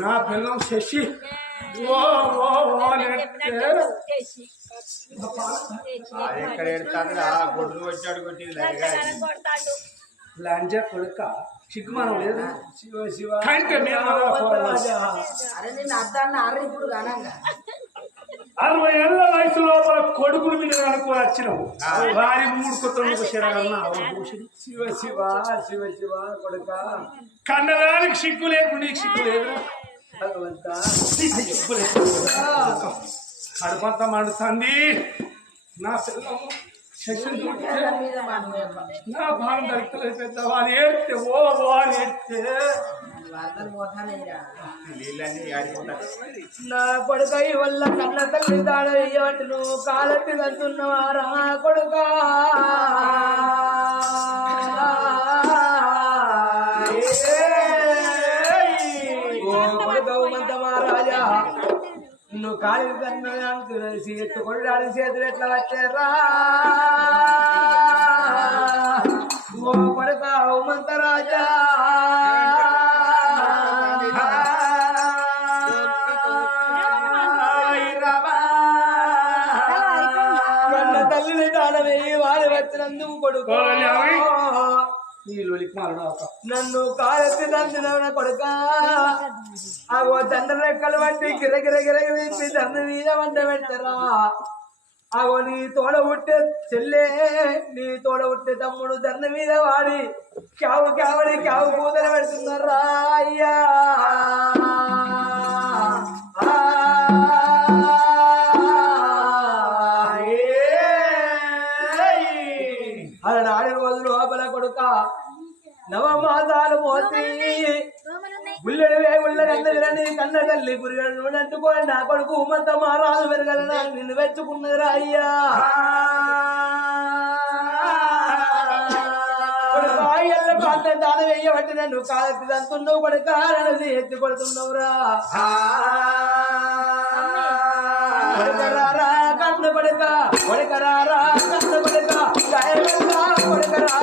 నా పిల్లం శశి ఎక్కడ ఎడతాడు గొడ్లు వచ్చాడు కొట్టి లంజ కొడుక సిగ్గుమానం లేదు. శివ శివ కంటే అరే నేను అద్దాన్ని ఆర్ర ఇప్పుడు కానంగా 60 ఏళ్ళ వయసు లోపల కొడుకులు మీద అనుకోని వచ్చినావు. వారి 3 కొత్త శివ శివ శివ శివ కొడుక కన్నదానికి సిగ్గు లేకుండా నీకు సిగ్గు లేదు. భగవంతా కడుపంతా మండుతుంది. నా పిల్లము నా భారం దొరుకుతలేదు. పెద్దవాళ్ళు ఏడ్తే ఓ అని ఏడ్తే నా కొడుక వల్ల కన్న తల్లి దాడయ్యవంటి నువ్వు కాలట్టి వెళ్తున్నవారా కొడుక కొడుక మహారాజా నువ్వు కాళీ కన్నా ఎత్తుకొని రాని చేతులు ఎట్లా వచ్చారా ఓ కొడుక హోమంత రాజా తల్లిని దానమే వాడి వచ్చినందుకు కొడుకు నన్ను కాలెత్తి దంచిన కొడుక ఆగో దండ రెక్కలు బట్టి గిరగిర గిరగ వేసి దండ మీద వంట పెట్టరా ఆగో నీ తోడ ఉట్టే చెల్లె నీ తోడ ఉట్టే తమ్ముడు దండ మీద వాడి క్యావు క్యావడి క్యావు కూతురు పెడుతున్నారా అయ్యా అలనాడి రోజు లోపల కొడుక నవమాసాలు మోసి గుల్లెడు వేగుళ్ళని కన్న తల్లి గురిగడు అంటుకోని నా కొడుకు ఉమంత మారాలు పెరగలనా నిన్ను వెచ్చుకున్నరా అయ్యా దానం వేయబట్టి నన్ను కాలెత్తి దంతున్నావు కొడుక నన్ను ఎత్తి కొడుతున్నావురా కొడుకరారా కన్న కొడుక కొడుకరారా కన్న కొడుక కొడుకరా